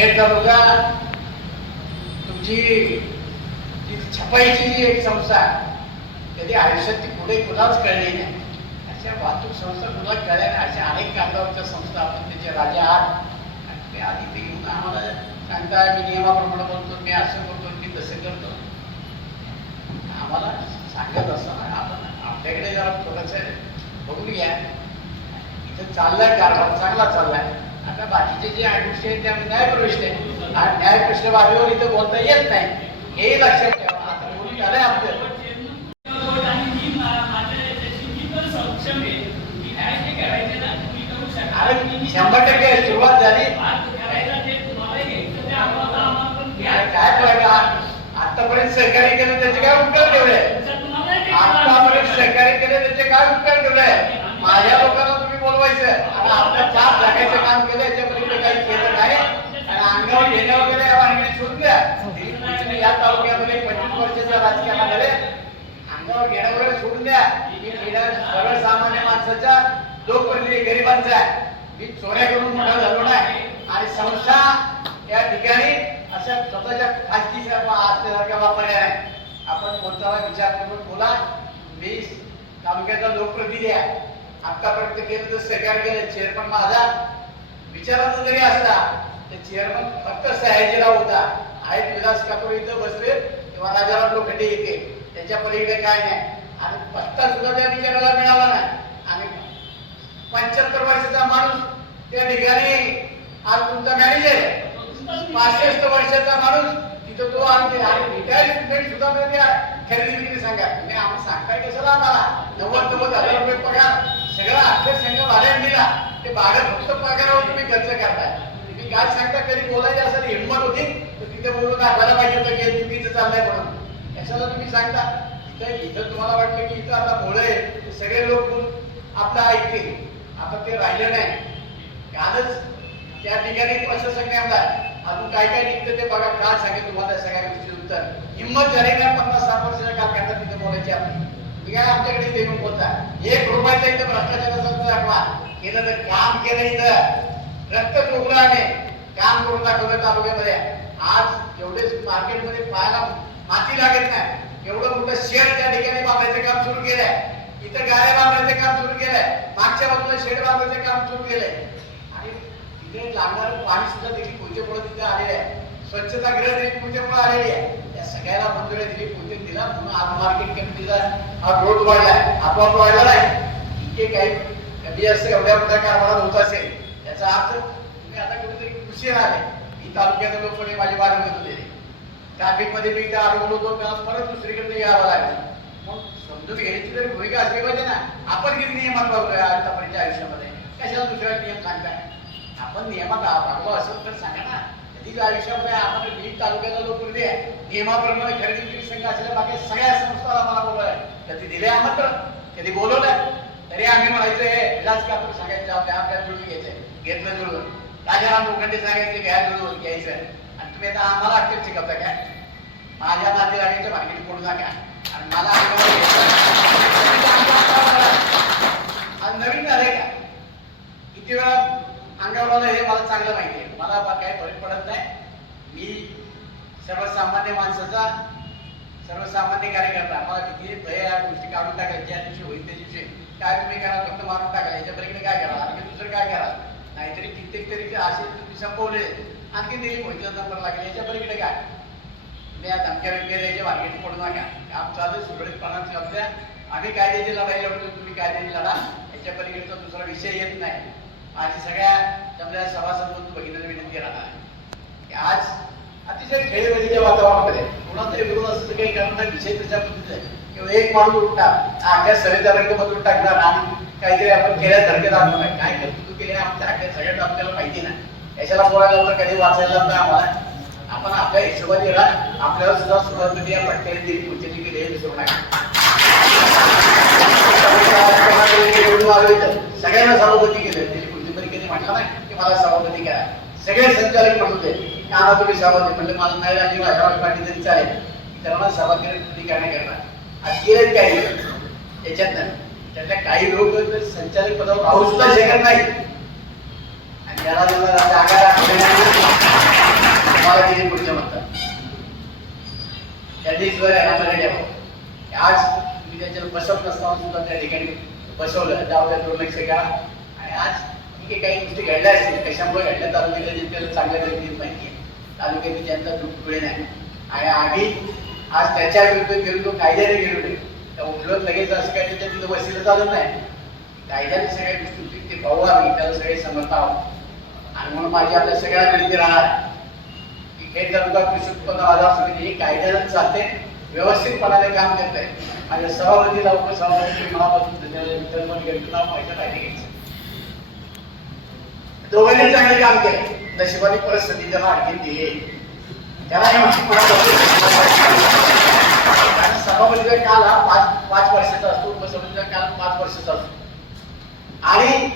खेड तालुका तुमची जी छपाईची जी एक संस्था कधी आयुष्यात ती पुढे कुणाच कळली नाही. अशा वाहतूक संस्था कुणाच कळल्या नाही. अशा अनेक कागदावरच्या संस्था आपण त्याचे राजा आहात. आणि ते आधी ते येऊन आम्हाला सांगता मी नियमाप्रमाणे बोलतो मी असं करतो मी तसं करतो. आम्हाला सांगत असताना आपण आपल्याकडे जरा थोडंसं बघून घ्या इथं चाललाय कारभार चांगला चाललाय. आता बाकीचे जे गोष्टी आहेत न्याय प्रविष्ट आहे हा न्यायप्रविष्ट बाबीवर इथं बोलता येत नाही. हे लक्षात ठेवा. आता आपलं. शंभर टक्के सुरुवात झाली. काय बघा आतापर्यंत सहकार्य केलं त्याचे काय उपकार ठेवले? आतापर्यंत सहकार्य केले त्याचे काय उपकार ठेवले? माझ्या लोकांना तुम्ही बोलवायचं. आणि आपल्या चार जागायचं काम केलं याच्या पलीकडे काही केलं नाही आणि अंगावर घेण्या वगैरे या वाणीने सोडून द्या दिलीप कुलकर्णी या तालुक्यामध्ये पंचवीस वर्षाच्या राजकारणामध्ये अंगावर घेण्या वगैरे सोडून द्या मी खेड्या सर्वसामान्य माणसाच्या लोकप्रतिनिधी गरिबांचा आहे मी चोऱ्या करून मोठा झालो नाही. आणि संस्था या ठिकाणी अशा स्वतःच्या खाजगी असल्यासारख्या वापरल्या नाही. आपण कोणताला विचार करून बोला. मी तालुक्याचा लोकप्रतिनिधी आहे. आतापर्यंत केलं तर सरकार केलं. चेअरमन माझा. विचाराचा जरी असला ते चेअरमन फक्त सयाजीराव होता. आहेत विलास कापूर इथं बसले तेव्हा राजाराम लोखंडे येते. त्याच्या पलीकडे काय नाही. आणि पत्ता सुद्धा त्या विचाराला मिळाला नाही. आणि पंच्याहत्तर वर्षाचा माणूस त्या ठिकाणी आज तुमचा मॅनेजर आहे. पासष्ट वर्षाचा माणूस तिथं तो आणते आणि रिटायर स्टुडंट सुद्धा म्हणजे त्या खरेदी विक्री सांगा. तुम्ही आम्ही सांगताय कशाला आम्हाला. नव्वद नव्वद हजार रुपये पगार. सगळा अख्खे संघ भाड्याने दिला ते भाडं फक्त पगारावर तुम्ही खर्च करताय. तुम्ही काय सांगता कधी बोलायची असेल हिंमत होती तर तिथे बोलून दाखवायला पाहिजे होतं की चुकीचं चाललंय म्हणून. कशाला तुम्ही सांगता? तर इथं तुम्हाला वाटलं की इथं आता मुळे सगळे लोक आपलं ऐकतील. आता ते राहिलं नाही. कालच त्या ठिकाणी प्रशासक नेमला. अजून काय काय निघतं ते बघा. काय सांगेल तुम्हाला सगळ्या गोष्टी उत्तर. हिंमत झाली नाही. पन्नास साठ वर्षाच्या कालखंडात तिथे बोलायची आपली. तुम्ही काय आमच्याकडे देऊन बोलता? एक रुपयाचा इथं भ्रष्टाचाराचा दाखवा. केलं तर काम केलं इथं. रक्त चोखलं काम करून दाखवलं तालुक्यामध्ये. आज एवढे मार्केटमध्ये पाहायला माती लागत नाही. एवढं मोठं शेड बांधायचं केलंय इथं गाड्या बांधायचं काम सुरू केलंय. मागच्या बाजूला शेड बांधायचं काम सुरू केलंय. आणि तिथे लागणारं पाणी सुद्धा देखील पूजेमुळे तिथे आलेलं आहे. स्वच्छता गृह देखील पूजेमुळे आलेली आहे. त्या सगळ्याला मंजुरी दिली पूजे दिला म्हणून आज मार्केट कमिटीचा हा रोड वाढलाय. आपोआप वाढला नाही. इथे काही कमी असं एवढ्या मोठ्या कारभारात होत असेल. त्याचा अर्थ तुम्ही आता कुठेतरी खुशी राहिले. मी तालुक्यात लोक कोणी माझी वाट बघत होते ट्रॅफिकमध्ये मी त्या अडवलो होतो तेव्हा परत दुसरीकडे यावं लागलं. समजून घेण्याची तरी भूमिका असली पाहिजे ना आपण किती नियमात वागलोय आतापर्यंतच्या आयुष्यामध्ये? कशाला दुसऱ्या नियम सांगताय आपण नियमात वागलो असं तर सांगा ना. कधी आयुष्यामध्ये आपण बीड तालुक्याचा लोकप्रतिनिधी आहे नियमाप्रमाणे खरेदी विक्री संघ असलेल्या बाकी सगळ्या संस्था आम्हाला बोलवलंय. कधी दिले आमंत्रण. कधी बोलवलंय? तरी आम्ही म्हणायचं हे विलास कापूर सांगायचं? आपल्या आपल्या जुळून घ्यायचं घेतलं जुळून. राजाराम लोखंडे सांगायचं घ्या जुळून घ्यायचं आणि तुम्ही आता आम्हाला अखेर शिकवता काय माझ्या नाती लागेच्या मार्केट पडू नका आणि मला अंगावर आज नवीन झालंय का किती वेळा मला हे मला चांगलं माहिती आहे मला बा- काही फरक पडत नाही. मी सर्वसामान्य माणसाचा सर्वसामान्य कार्यकर्ता. मला किती भय या गोष्टी काढून टाकायच्या ज्या दिवशी होईल त्या दिवशी. काय तुम्ही करा फक्त मारून टाका याच्या पलीकडे काय करा आणखी दुसरं काय करा नाहीतरी कित्येक तरी असे तुम्ही संपवले. आणखी तरी कोणत्या नंबर लागेल. याच्या पलीकडे काय? तुम्ही या धमक्या बिमक्या द्यायच्या मार्केट पडू नका. आमचा जर सुरळीतपणा चालू द्या आम्ही कायद्याची लढाई लढतो तुम्ही कायद्याची लढा. याच्या पलीकडचा दुसरा विषय येत नाही. माझी सगळ्या आपल्या सभासद बंधू विनंती राहणार आहे. की आज अतिशय खेळीमेळीच्या वातावरणामध्ये कुणाचं विरोध असेल तर काही करणार विषय त्याच्या पद्धतीचा आहे. किंवा एक माणूस उठता आख्या सभेचा रंग बदलून टाकणार आणि काहीतरी आपण केल्या धडके दाखवणार काय कर्तृत्व केले आमच्या आख्या सगळ्यात आपल्याला माहिती नाही. याच्याला बोलायला तर कधी वाचायला तर आम्हाला आपण आपल्या हिशोबाने राहा. आपल्याला सुद्धा सुरुवात या पटकन दिली पुढची केली हे विसरू नका सगळ्यांना सभापती केले. म्हटलं नाही की मला सभापती करा. सगळे संचालक म्हणत होते की तुम्ही सभापती म्हणले मला नाही आणि माझ्या पाठी तरी चालेल. त्यांना सभापती करण्याकरता आज केलेत काही? याच्यात त्यातल्या काही लोक तर संचालक पदावर राहू सुद्धा शकत नाही. आणि ज्याला ज्याला जागा सभापती पुढच्या म्हणतात. त्यांनी यामध्ये ठेवा. आज तुम्ही त्याच्यावर बसवत नसताना सुद्धा त्या ठिकाणी बसवलं. त्यावर दुर्लक्ष करा आणि आज ठीक काही गोष्टी घडल्या असतील कशामुळे घडल्या तालुक्याला जनतेला चांगल्या पद्धतीने माहिती आहे तालुक्याची जनता दुःखपुढे नाही आणि आम्ही आज त्याच्या विरुद्ध गेलो कायद्याने गेलो तर उलट लगेच असं काय त्याच्या तिथं बसीला चालत नाही कायद्याने सगळ्या गोष्टी होतील ते पाहू आम्ही त्याला सगळे समर्थ आहोत आणि म्हणून माझी आपल्या सगळ्या विनंती राहणार की खेड तालुका कृषी उत्पन्न बाजार समिती ही कायद्यानं चालते व्यवस्थितपणाने काम करत आहे माझ्या सभापतीला उपसभापती मनापासून धन्यवाद वितरण घेतलं नाव माझ्या पाहिजे घ्यायचं दोघांनी चांगले काम केले. नशिबाने परिस्थिती त्याला आणखी दिली त्याला हे सभापतीचा म्हणजे काल हा पाच पाच वर्षाचा असतो उपसभापतीचा म्हणजे काल पाच वर्षाचा असतो. आणि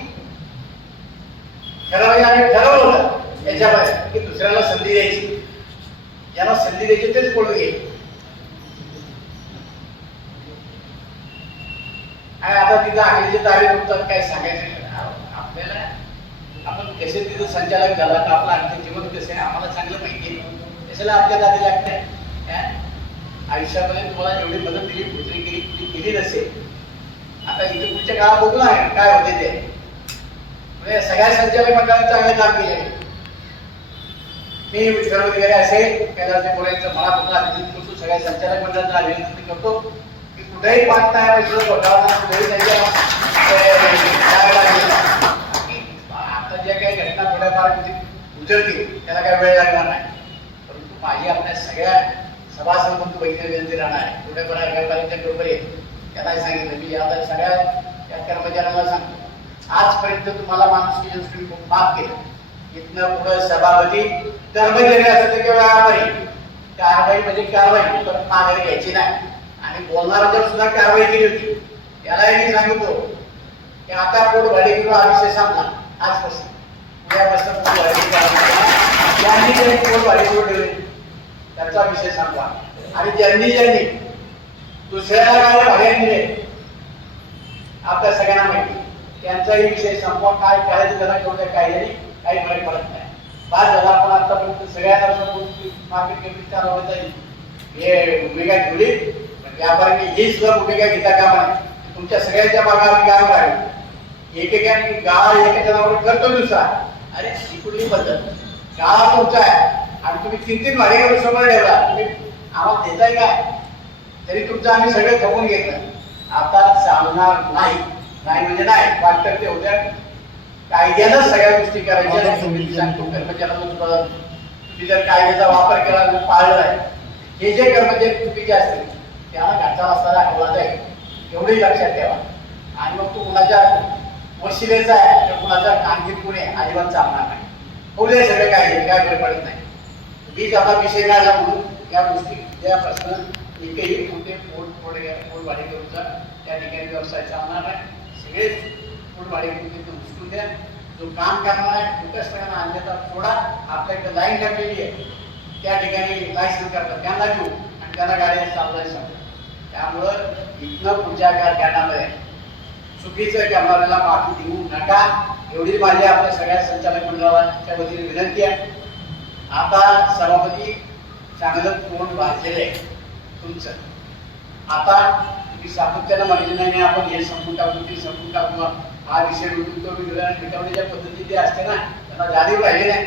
ठरवलं आम्ही ठरवलं होतं याच्यामध्ये की दुसऱ्याला संधी द्यायची. ज्यांना संधी द्यायची तेच बोलू घे आता तिथं आखरीचे तारीख होतात काय सांगायचं आपल्याला कसे तिथं संचालक झाला तर आपलं आणखी जीवन कसं आहे आम्हाला चांगलं माहिती आहे. कशाला आपल्या दादी लागते आयुष्यामध्ये तुम्हाला एवढी मदत दिली पुत्री केली ती केली नसेल. आता इथे पुढच्या काळात बघू ना काय होते ते. म्हणजे सगळ्या संचालक मंडळाने चांगलं काम केले. मी विठ्ठल वगैरे असेल कैलासने बोलायचं मला कुठला अभिनंदन करतो सगळ्या संचालक मंडळाचं अभिनंदन करतो. की कुठेही पाठ नाही पाहिजे घोटाळा कुठेही त्यांच्या अं, त्यावेळेला गेला. बाकी आता ज्या काही घटना थोड्याफार उजळतील त्याला काय वेळ लागणार नाही. परंतु माझी आपल्या सगळ्या सभासद बंधू बहिणी विनंती राहणार आहे थोड्याफार व्यापाऱ्यांच्या बरोबर आहे त्यालाही सांगितलं. मी आता सगळ्या त्या कर्मचाऱ्यांना सांगतो. आजपर्यंत तुम्हाला माणुसकी दृष्टीने खूप माफ केलं. इथनं पुढं सभापती कर्मचारी असते किंवा व्यापारी कारवाई म्हणजे कारवाई परत माघारी घ्यायची नाही. आणि बोलणाऱ्यावर सुद्धा कारवाई केली होती. त्यालाही मी सांगतो. की आता पोट भाडे किंवा हा विषय आजपासून ज्यांनी ज्यांनी कोण भाडी ठेवले त्याचा विषय सांगा. आणि ज्यांनी ज्यांनी दुसऱ्याला काय भाड्याने दिले आपल्या सगळ्यांना माहिती. त्यांचाही विषय संपवा. काय करायचं त्याला केवढ्या नाही काही फरक पडत नाही. बाद झाला आपण आतापर्यंत सगळ्यांना मार्केट कमिटी चालवत जाईल हे भूमिका ठेवली. पण व्यापाऱ्यांनी ही सुद्धा भूमिका घेता कामा तुमच्या सगळ्यांच्या मागे आम्ही काम राहील एकेकाने गाळ एकेका करतो दिवसा अरे ही कुठली पद्धत? गाळा तुमचा आहे. आणि तुम्ही तीन तीन भाडेकरू समोर ठेवला तुम्ही आम्हाला देताय काय? तरी तुमचं आम्ही सगळं खपून घेतलं आता चालणार नाही. नाही म्हणजे नाही. वाटतं ते उद्या कायद्यानं सगळ्या गोष्टी करायच्या. सांगतो कर्मचाऱ्यांना तुम्ही जर कायद्याचा वापर केला पाळला आहे हे जे कर्मचारी चुकीचे असतील त्यांना घातला रस्ता दाखवला जाईल एवढंही लक्षात ठेवा. आणि मग तो कुणाच्या वशिलेचा आहे तर कुणाचा आणखी कुणी अजिबात चालणार नाही. होऊ दे सगळे कायदे काय फरक पडत नाही. मी आता विषय काढला म्हणून या गोष्टी त्या प्रश्न एकही कुठे पोट पोट पोट भाडेकरूचा त्या ठिकाणी व्यवसाय चालणार नाही. सगळेच पोट भाडेकरू तिथे उचलून द्या. जो काम करणार आहे फोकस करणार अन्यथा थोडा आपल्याकडे लाईन लागलेली आहे. त्या ठिकाणी लायसन करतात. त्यांना घेऊ आणि त्यांना गाड्या चालवायला सांगू त्यामुळं इथनं पुढच्या कारखान्यामध्ये चुकीचं करणाऱ्याला माफी देऊ नका. एवढी माझी आपल्या सगळ्या संचालक मंडळाच्या वतीने विनंती आहे. आता सभापती चांगलं तोंड भाजलेलं आहे तुमचं. आता तुम्ही सातत्यानं म्हटलं नाही नाही, आपण हे संपून टाकू ते संपून टाकू. हा विषय उठून तो वेगळ्या मिटवण्याच्या पद्धती जे असते ना. त्यांना जाणीव राहिली नाही.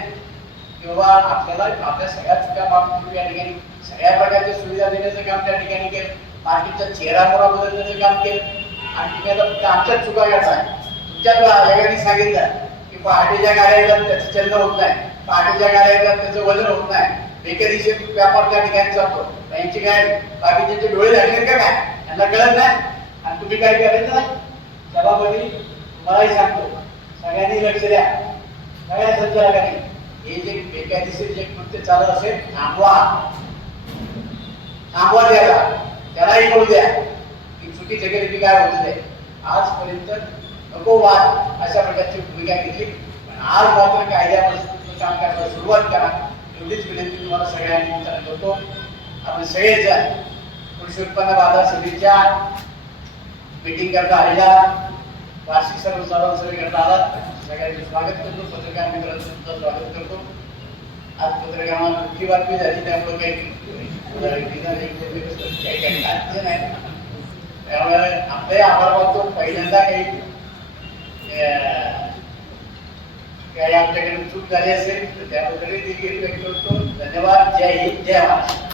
किंवा आपल्याला आपल्या सगळ्या चुक्या माफ करून या ठिकाणी. सगळ्या प्रकारच्या सुविधा देण्याचं काम त्या ठिकाणी केलं. पार्टीचा चेहरा मोरा बदलण्याचं काम केलं? आणि तुम्ही चुका याचा आहे तुमच्या जगाने सांगितलं की पहाटेच्या गाड्याला त्याचं चलन होत नाही. पहाटेच्या गाड्याला त्याचं वजन होत नाही. बेकरीचे व्यापार त्या ठिकाणी चालतो. त्यांची काय बाकीचे डोळे लागले का काय यांना कळत नाही. आणि तुम्ही काय करायचं नाही सभापती मलाही सांगतो. सगळ्यांनी लक्ष द्या. सगळ्या संचालकांनी. हे जे बेकायदेशीर जे कृत्य चालत असेल थांबवा. थांबवा द्यायला त्यालाही करू द्या. की चुकीचे गरिबी काय होत नाही आजपर्यंत नको वाद अशा प्रकारची भूमिका घेतली. पण आज मात्र कायद्यापासून काम करायला सुरुवात करा. एवढीच विनंती तुम्हाला सगळ्यांनी करतो आपण सगळेजण कृषी उत्पन्न बाजार समितीच्या मीटिंग करता आलेल्या वार्षिक सर्व सर्व करता आला सगळ्यांचे स्वागत करतो. पत्रकार मित्रांचं स्वागत करतो. आज पत्रकारांना दुःखी बातमी झाली. त्यामुळे काही काही काही नाही. त्यामुळे आपले आभार मानतो. पहिल्यांदा काही काही आमच्याकडे चूक झाली असेल तर त्याबद्दलही देखील व्यक्त करतो. धन्यवाद. जय हिंद. जय महाराष्ट्र.